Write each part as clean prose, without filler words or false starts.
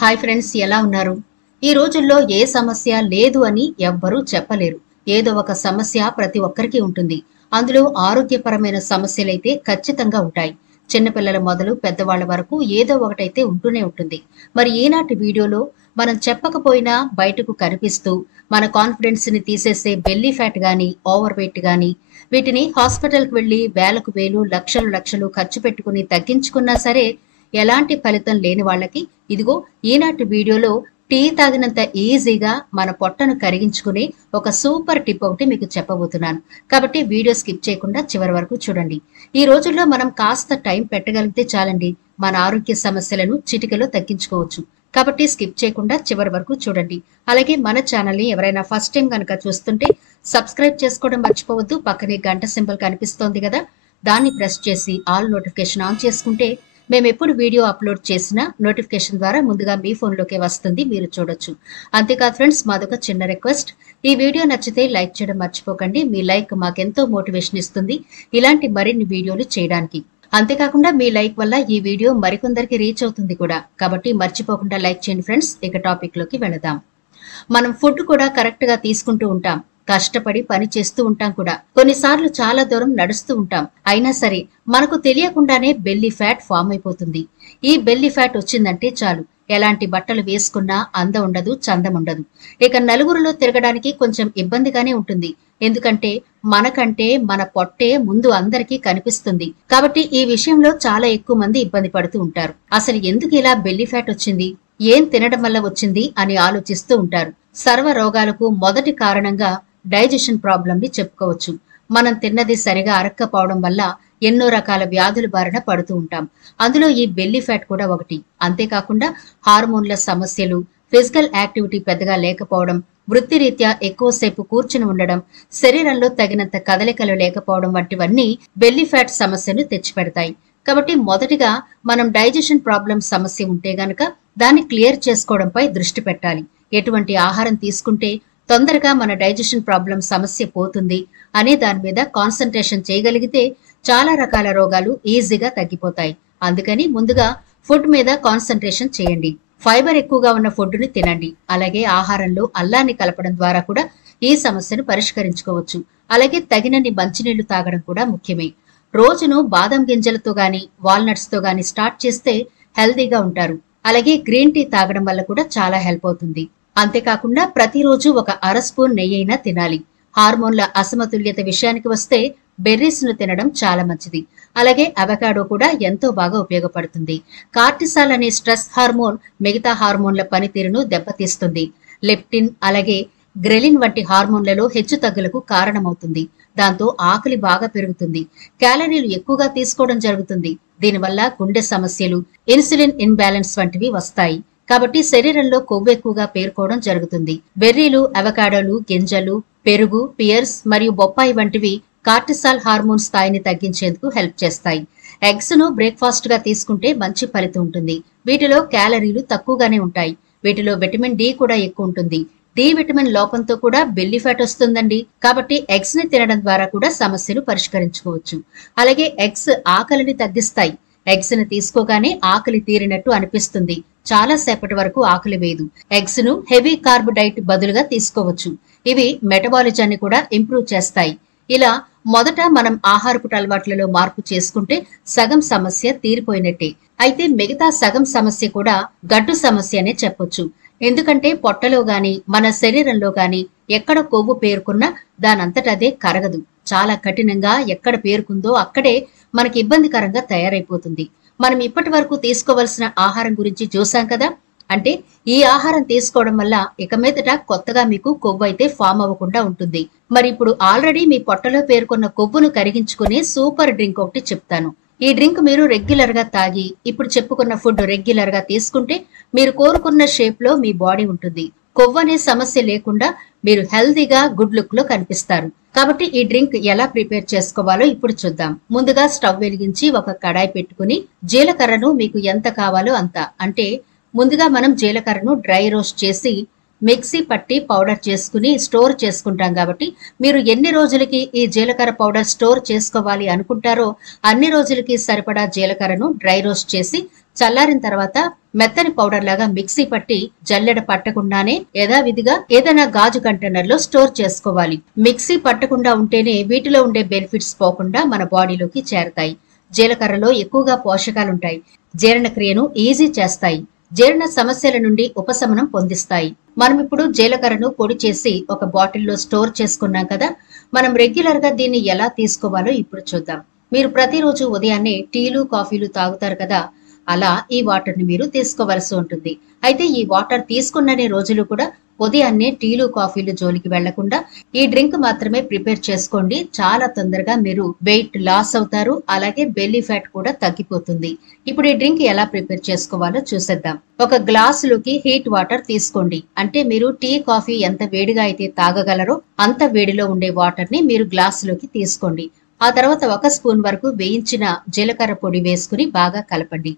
Hi friends, ఎలా ఉన్నారు? ఈ రోజుల్లో ఏ సమస్య లేదు అని ఎవ్వరూ చెప్పలేరు. ఏదో ఒక సమస్య ప్రతి ఒక్కరికి ఉంటుంది. అందులో ఆరోగ్యపరమైన సమస్యలైతే ఖచ్చితంగా ఉంటాయి. చిన్నపిల్లల మొదలు పెద్దవాళ్ల వరకు ఏదో ఒకటైతే ఉంటూనే ఉంటుంది. మరి ఈనాటి వీడియోలో మనం చెప్పకపోయినా బయటకు కనిపిస్తూ మన కాన్ఫిడెన్స్ ని తీసేసే బెల్లీ ఫ్యాట్ గాని, ఓవర్ వెయిట్ గాని, వీటిని హాస్పిటల్కి వెళ్లి వేలకు వేలు, లక్షలు లక్షలు ఖర్చు పెట్టుకుని తగ్గించుకున్నా సరే ఎలాంటి ఫలితం లేని వాళ్ళకి ఇదిగో ఈనాటి వీడియోలో టీ తాగినంత ఈజీగా మన పొట్టను కరిగించుకునే ఒక సూపర్ టిప్ ఒకటి మీకు చెప్పబోతున్నాను. కాబట్టి వీడియో స్కిప్ చేయకుండా చివరి వరకు చూడండి. ఈ రోజుల్లో మనం కాస్త టైం పెట్టగలిగితే చాలండి, మన ఆరోగ్య సమస్యలను చిటికలో తగ్గించుకోవచ్చు. కాబట్టి స్కిప్ చేయకుండా చివరి వరకు చూడండి. అలాగే మన ఛానల్ ని ఎవరైనా ఫస్ట్ టైం కనుక చూస్తుంటే సబ్స్క్రైబ్ చేసుకోవడం మర్చిపోవద్దు. పక్కనే గంట సింబల్ కనిపిస్తోంది కదా, దాన్ని ప్రెస్ చేసి ఆల్ నోటిఫికేషన్ ఆన్ చేసుకుంటే మేము ఎప్పుడు వీడియో అప్లోడ్ చేసినా నోటిఫికేషన్ ద్వారా ముందుగా మీ ఫోన్లోకే వస్తుంది, మీరు చూడొచ్చు. అంతేకాదు ఫ్రెండ్స్, మాదొక చిన్న రిక్వెస్ట్, ఈ వీడియో నచ్చితే లైక్ చేయడం మర్చిపోకండి. మీ లైక్ మాకెంతో మోటివేషన్ ఇస్తుంది ఇలాంటి మరిన్ని వీడియోలు చేయడానికి. అంతేకాకుండా మీ లైక్ వల్ల ఈ వీడియో మరికొందరికి రీచ్ అవుతుంది కూడా. కాబట్టి మర్చిపోకుండా లైక్ చేయండి ఫ్రెండ్స్. ఇక టాపిక్ లోకి వెళదాం. మనం ఫుడ్ కూడా కరెక్ట్ గా తీసుకుంటూ ఉంటాం, కష్టపడి పని చేస్తూ ఉంటాం కూడా, కొన్నిసార్లు చాలా దూరం నడుస్తూ ఉంటాం. అయినా సరే మనకు తెలియకుండానే బెల్లీ ఫ్యాట్ ఫామ్ అయిపోతుంది. ఈ బెల్లీ ఫ్యాట్ వచ్చిందంటే చాలు, ఎలాంటి బట్టలు వేసుకున్నా అందం ఉండదు, చందం ఉండదు. ఇక నలుగురిలో తిరగడానికి కొంచెం ఇబ్బందిగానే ఉంటుంది. ఎందుకంటే మనకంటే మన పొట్టే ముందు అందరికీ కనిపిస్తుంది. కాబట్టి ఈ విషయంలో చాలా ఎక్కువ మంది ఇబ్బంది పడుతూ ఉంటారు. అసలు ఎందుకు ఇలా బెల్లీ ఫ్యాట్ వచ్చింది, ఏం తినడం వల్ల వచ్చింది అని ఆలోచిస్తూ ఉంటారు. సర్వ రోగాలకు మొదటి కారణంగా డైజెషన్ ప్రాబ్లం ని చెప్పుకోవచ్చు. మనం తిన్నది సరిగా అరక్కపోవడం వల్ల ఎన్నో రకాల వ్యాధుల బారిన పడుతూ ఉంటాం. అందులో ఈ బెల్లీ ఫ్యాట్ కూడా ఒకటి. అంతేకాకుండా హార్మోన్ల సమస్యలు, ఫిజికల్ యాక్టివిటీ పెద్దగా లేకపోవడం, వృత్తిరీత్యా ఎక్కువసేపు కూర్చుని ఉండడం, శరీరంలో తగినంత కదలికలు లేకపోవడం వంటివన్నీ బెల్లీ ఫ్యాట్ సమస్యను తెచ్చిపెడతాయి. కాబట్టి మొదటిగా మనం డైజెషన్ ప్రాబ్లం సమస్య ఉంటే గనక దాన్ని క్లియర్ చేసుకోవడంపై దృష్టి పెట్టాలి. ఎటువంటి ఆహారం తీసుకుంటే తొందరగా మన డైజెషన్ ప్రాబ్లం సమస్య పోతుంది అనే దాని మీద కాన్సన్ట్రేషన్ చేయగలిగితే చాలా రకాల రోగాలు ఈజీగా తగ్గిపోతాయి. అందుకని ముందుగా ఫుడ్ మీద కాన్సన్ట్రేషన్ చేయండి. ఫైబర్ ఎక్కువగా ఉన్న ఫుడ్ ని తినండి. అలాగే ఆహారంలో అల్లాన్ని కలపడం ద్వారా కూడా ఈ సమస్యను పరిష్కరించుకోవచ్చు. అలాగే తగినన్ని మంచినీళ్లు తాగడం కూడా ముఖ్యమే. రోజును బాదం గింజలతో గాని, వాల్నట్స్ తో గాని స్టార్ట్ చేస్తే హెల్దీగా ఉంటారు. అలాగే గ్రీన్ టీ తాగడం వల్ల కూడా చాలా హెల్ప్ అవుతుంది. అంతేకాకుండా ప్రతిరోజు ఒక అర స్పూన్ నెయ్యి అయినా తినాలి. హార్మోన్ల అసమతుల్యత విషయానికి వస్తే బెర్రీస్ ను తినడం చాలా మంచిది. అలాగే అవకాడో కూడా ఎంతో బాగా ఉపయోగపడుతుంది. కార్టిసాల్ అనే స్ట్రెస్ హార్మోన్ మిగతా హార్మోన్ల పనితీరును దెబ్బతీస్తుంది. లెప్టిన్ అలాగే గ్రెలిన్ వంటి హార్మోన్లలో హెచ్చుతగ్గులకు కారణమవుతుంది. దాంతో ఆకలి బాగా పెరుగుతుంది, క్యాలరీలు ఎక్కువగా తీసుకోవడం జరుగుతుంది. దీనివల్ల గుండె సమస్యలు, ఇన్సులిన్ ఇన్బ్యాలెన్స్ వంటివి వస్తాయి. కాబట్టి శరీరంలో కొవ్వు ఎక్కువగా పేరుకోవడం జరుగుతుంది. బెర్రీలు, అవకాడోలు, గింజలు, పెరుగు, పియర్స్ మరియు బొప్పాయి వంటివి కార్టిసాల్ హార్మోన్ స్థాయిని తగ్గించేందుకు హెల్ప్ చేస్తాయి. ఎగ్స్ ను బ్రేక్ఫాస్ట్ గా తీసుకుంటే మంచి ఫలితం ఉంటుంది. వీటిలో క్యాలరీలు తక్కువగానే ఉంటాయి. వీటిలో విటమిన్ డి కూడా ఎక్కువ ఉంటుంది. డి విటమిన్ లోపంతో కూడా బెల్లీ ఫ్యాట్ వస్తుందండి. కాబట్టి ఎగ్స్ ని తినడం ద్వారా కూడా సమస్యను పరిష్కరించుకోవచ్చు. అలాగే ఎగ్స్ ఆకలిని తగ్గిస్తాయి. ఎగ్స్ ని తీసుకోగానే ఆకలి తీరినట్టు అనిపిస్తుంది, చాలా సేపటి వరకు ఆకలి వేయదు. ఎగ్స్ ను హెవీ కార్బ్ డైట్ బదులుగా తీసుకోవచ్చు. ఇవి మెటబాలిజాన్ని కూడా ఇంప్రూవ్ చేస్తాయి. ఇలా మొదట మనం ఆహారపు అలవాట్లలో మార్పు చేసుకుంటే సగం సమస్య తీరిపోయినట్టే. అయితే మిగతా సగం సమస్య కూడా గడ్డు సమస్య అనే చెప్పొచ్చు. ఎందుకంటే పొట్టలో గాని, మన శరీరంలో గాని ఎక్కడ కొవ్వు పేరుకున్నా దానంతటదే కరగదు. చాలా కఠినంగా ఎక్కడ పేరుకుందో అక్కడే మనకి ఇబ్బందికరంగా తయారైపోతుంది. మనం ఇప్పటి వరకు తీసుకోవలసిన ఆహారం గురించి చూసాం కదా. అంటే ఈ ఆహారం తీసుకోవడం వల్ల ఇక మీదట కొత్తగా మీకు కొవ్వు అయితే ఫామ్ అవ్వకుండా ఉంటుంది. మరి ఇప్పుడు ఆల్రెడీ మీ పొట్టలో పేరుకున్న కొవ్వును కరిగించుకునే సూపర్ డ్రింక్ ఒకటి చెప్తాను. ఈ డ్రింక్ మీరు రెగ్యులర్ గా తాగి, ఇప్పుడు చెప్పుకున్న ఫుడ్ రెగ్యులర్ గా తీసుకుంటే మీరు కోరుకున్న షేప్ లో మీ బాడీ ఉంటుంది. కొవ్వు అనే సమస్య లేకుండా మీరు హెల్దీగా, గుడ్ లుక్ లో కనిపిస్తారు. కాబట్టి ఈ డ్రింక్ ఎలా ప్రిపేర్ చేసుకోవాలో ఇప్పుడు చూద్దాం. ముందుగా స్టవ్ వెలిగించి ఒక కడాయి పెట్టుకుని జీలకర్రను మీకు ఎంత కావాలో అంత, అంటే ముందుగా మనం జీలకర్రను డ్రై రోస్ట్ చేసి మిక్సీ పట్టి పౌడర్ చేసుకుని స్టోర్ చేసుకుంటాం. కాబట్టి మీరు ఎన్ని రోజులకి ఈ జీలకర్ర పౌడర్ స్టోర్ చేసుకోవాలి అనుకుంటారో అన్ని రోజులకి సరిపడా జీలకర్రను డ్రై రోస్ట్ చేసి చల్లారిన తర్వాత మెత్తని పౌడర్ లాగా మిక్సీ పట్టి జల్లెడ పట్టకుండానే యథావిధిగా ఏదైనా గాజు కంటైనర్ లో స్టోర్ చేసుకోవాలి. మిక్సీ పట్టకుండా ఉంటేనే వీటిలో ఉండే బెనిఫిట్స్ పోకుండా మన బాడీలోకి చేరతాయి. జీలకర్రలో ఎక్కువగా పోషకాలుంటాయి. జీర్ణక్రియను ఈజీ చేస్తాయి. జీర్ణ సమస్యల నుండి ఉపశమనం పొందిస్తాయి. మనం ఇప్పుడు జీలకర్రను పొడి చేసి ఒక బాటిల్లో స్టోర్ చేసుకున్నాం కదా. మనం రెగ్యులర్ గా దీన్ని ఎలా తీసుకోవాలో ఇప్పుడు చూద్దాం. మీరు ప్రతిరోజు ఉదయాన్నే టీలు కాఫీలు తాగుతారు కదా, అలా ఈ వాటర్ ని మీరు తీసుకోవలసి ఉంటుంది. అయితే ఈ వాటర్ తీసుకున్ననే రోజులు కూడా ఉదయాన్నే టీలు కాఫీలు జోలికి వెళ్లకుండా ఈ డ్రింక్ మాత్రమే ప్రిపేర్ చేసుకోండి. చాలా తొందరగా మీరు వెయిట్ లాస్ అవుతారు. అలాగే బెల్లీ ఫ్యాట్ కూడా తగ్గిపోతుంది. ఇప్పుడు ఈ డ్రింక్ ఎలా ప్రిపేర్ చేసుకోవాలో చూసేద్దాం. ఒక గ్లాసులోకి హీట్ వాటర్ తీసుకోండి. అంటే మీరు టీ కాఫీ ఎంత వేడిగా అయితే తాగగలరో అంత వేడిలో ఉండే వాటర్ ని మీరు గ్లాసులోకి తీసుకోండి. ఆ తర్వాత 1 స్పూన్ వరకు వేయించిన జీలకర్ర పొడి వేసుకుని బాగా కలపండి.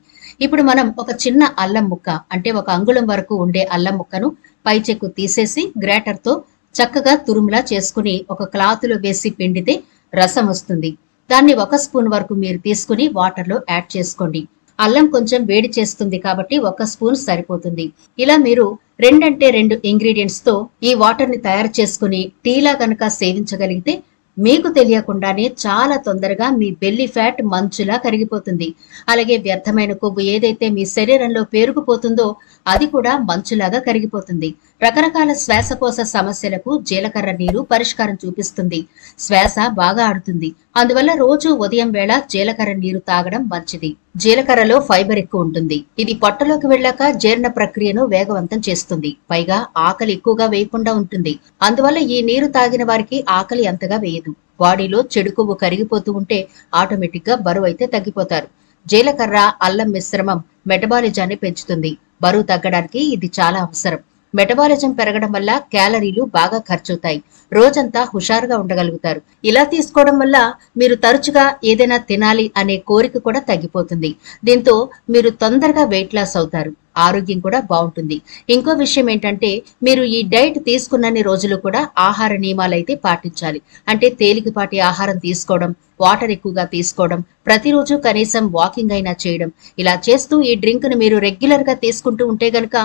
ఇప్పుడు మనం ఒక చిన్న అల్లం ముక్క, అంటే 1 అంగుళం వరకు ఉండే అల్లం ముక్కను పై చెక్కు తీసేసి గ్రేటర్ తో చక్కగా తురుములా చేసుకుని ఒక క్లాత్ లో వేసి పిండితే రసం వస్తుంది. దాన్ని 1 స్పూన్ వరకు మీరు తీసుకుని వాటర్ లో యాడ్ చేసుకోండి. అల్లం కొంచెం వేడి చేస్తుంది కాబట్టి 1 స్పూన్ సరిపోతుంది. ఇలా మీరు 2 ఇంగ్రీడియంట్స్ తో ఈ వాటర్ ని తయారు చేసుకుని టీలా గనక సేవించగలిగితే మీకు తెలియకుండానే చాలా తొందరగా మీ బెల్లీ ఫ్యాట్ మంచులా కరిగిపోతుంది. అలాగే వ్యర్థమైన కొవ్వు ఏదైతే మీ శరీరంలో పేరుకుపోతుందో అది కూడా మంచులాగా కరిగిపోతుంది. రకరకాల శ్వాసకోశ సమస్యలకు జీలకర్ర నీరు పరిష్కారం చూపిస్తుంది. శ్వాస బాగా ఆడుతుంది. అందువల్ల రోజు ఉదయం వేళ జీలకర్ర నీరు తాగడం మంచిది. జీలకర్రలో ఫైబర్ ఎక్కువ ఉంటుంది. ఇది పొట్టలోకి వెళ్ళాక జీర్ణ ప్రక్రియను వేగవంతం చేస్తుంది. పైగా ఆకలి ఎక్కువగా వేయకుండా ఉంటుంది. అందువల్ల ఈ నీరు తాగిన వారికి ఆకలి అంతగా వేయదు. బాడీలో చెడు కొవ్వు కరిగిపోతూ ఉంటే ఆటోమేటిక్ గా బరువు అయితే తగ్గిపోతారు. జీలకర్ర అల్లం మిశ్రమం మెటబాలిజాన్ని పెంచుతుంది. బరువు తగ్గడానికి ఇది చాలా అవసరం. మెటబాలిజం పెరగడం వల్ల క్యాలరీలు బాగా ఖర్చవుతాయి. రోజంతా హుషారుగా ఉండగలుగుతారు. ఇలా తీసుకోవడం వల్ల మీరు తరచుగా ఏదైనా తినాలి అనే కోరిక కూడా తగ్గిపోతుంది. దీంతో మీరు తొందరగా వెయిట్ లాస్ అవుతారు. ఆరోగ్యం కూడా బాగుంటుంది. ఇంకో విషయం ఏంటంటే మీరు ఈ డైట్ తీసుకున్నన్ని రోజులు కూడా ఆహార నియమాలైతే పాటించాలి. అంటే తేలికపాటి ఆహారం తీసుకోవడం, వాటర్ ఎక్కువగా తీసుకోవడం, ప్రతిరోజు కనీసం వాకింగ్ అయినా చేయడం. ఇలా చేస్తూ ఈ డ్రింక్ ను మీరు రెగ్యులర్ గా తీసుకుంటూ ఉంటే గనక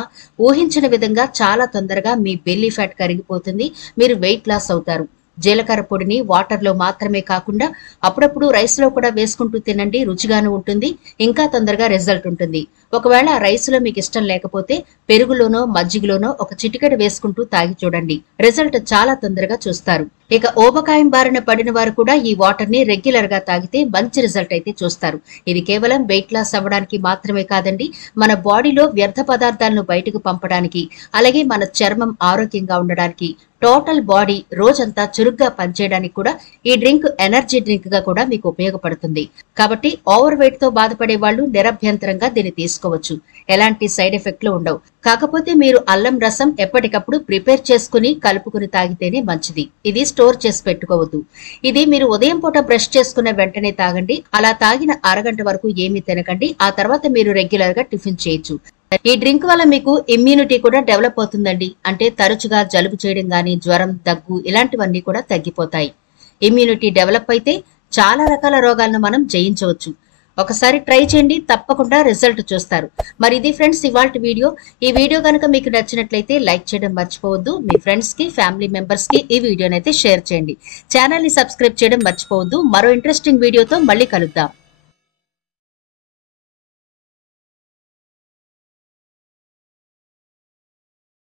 ఊహించిన విధంగా చాలా తొందరగా మీ బెల్లీ ఫ్యాట్ కరిగిపోతుంది. మీరు వెయిట్ లాస్ అవుతారు. జీలకర్ర పొడిని వాటర్ లో మాత్రమే కాకుండా అప్పుడప్పుడు రైస్ లో కూడా వేసుకుంటూ తినండి. రుచిగాను ఉంటుంది. ఇంకా తొందరగా రిజల్ట్ ఉంటుంది. ఒకవేళ రైస్ లో మీకు ఇష్టం లేకపోతే పెరుగులోనో మజ్జిగలోనో ఒక చిటికెడు వేసుకుంటూ తాగి చూడండి. రిజల్ట్ చాలా తొందరగా చూస్తారు. ఇక ఊబకాయం బారిన పడిన వారు కూడా ఈ వాటర్ ని రెగ్యులర్ గా తాగితే మంచి రిజల్ట్ అయితే చూస్తారు. ఇది కేవలం వెయిట్ లాస్ అవ్వడానికి మాత్రమే కాదండి, మన బాడీలో వ్యర్థ పదార్థాలను బయటకు పంపడానికి, అలాగే మన చర్మం ఆరోగ్యంగా ఉండడానికి, టోటల్ బాడీ రోజంతా చురుగ్గా పనిచేయడానికి కూడా ఈ డ్రింక్ ఎనర్జీ డ్రింక్ గా కూడా మీకు ఉపయోగపడుతుంది. కాబట్టి ఓవర్ వెయిట్ తో బాధపడే వాళ్ళు నిరభ్యంతరంగా దీన్ని తీసుకోవచ్చు. ఎలాంటి సైడ్ ఎఫెక్ట్లు ఉండవు. కాకపోతే మీరు అల్లం రసం ఎప్పటికప్పుడు ప్రిపేర్ చేసుకుని కలుపుకుని తాగితేనే మంచిది. ఇది స్టోర్ చేసి పెట్టుకోవద్దు. ఇది మీరు ఉదయం పూట బ్రష్ చేసుకున్న వెంటనే తాగండి. అలా తాగిన అరగంట వరకు ఏమీ తినకండి. ఆ తర్వాత మీరు రెగ్యులర్ గా టిఫిన్ చేయొచ్చు. ఈ డ్రింక్ వల్ల మీకు ఇమ్యూనిటీ కూడా డెవలప్ అవుతుందండి. అంటే తరచుగా జలుబు చేయడం గానీ, జ్వరం, దగ్గు ఇలాంటివన్నీ కూడా తగ్గిపోతాయి. ఇమ్యూనిటీ డెవలప్ అయితే చాలా రకాల రోగాలను మనం జయించవచ్చు. ఒకసారి ట్రై చేయండి, తప్పకుండా రిజల్ట్ చూస్తారు. మరి ఇది ఫ్రెండ్స్ ఇవాల్టి వీడియో. ఈ వీడియో కనుక మీకు నచ్చినట్లయితే లైక్ చేయడం మర్చిపోవద్దు. మీ ఫ్రెండ్స్ కి, ఫ్యామిలీ మెంబర్స్ కి ఈ వీడియోనైతే షేర్ చేయండి. ఛానల్ ని సబ్స్క్రైబ్ చేయడం మర్చిపోవద్దు. మరో ఇంట్రెస్టింగ్ వీడియోతో మళ్ళీ కలుద్దాం.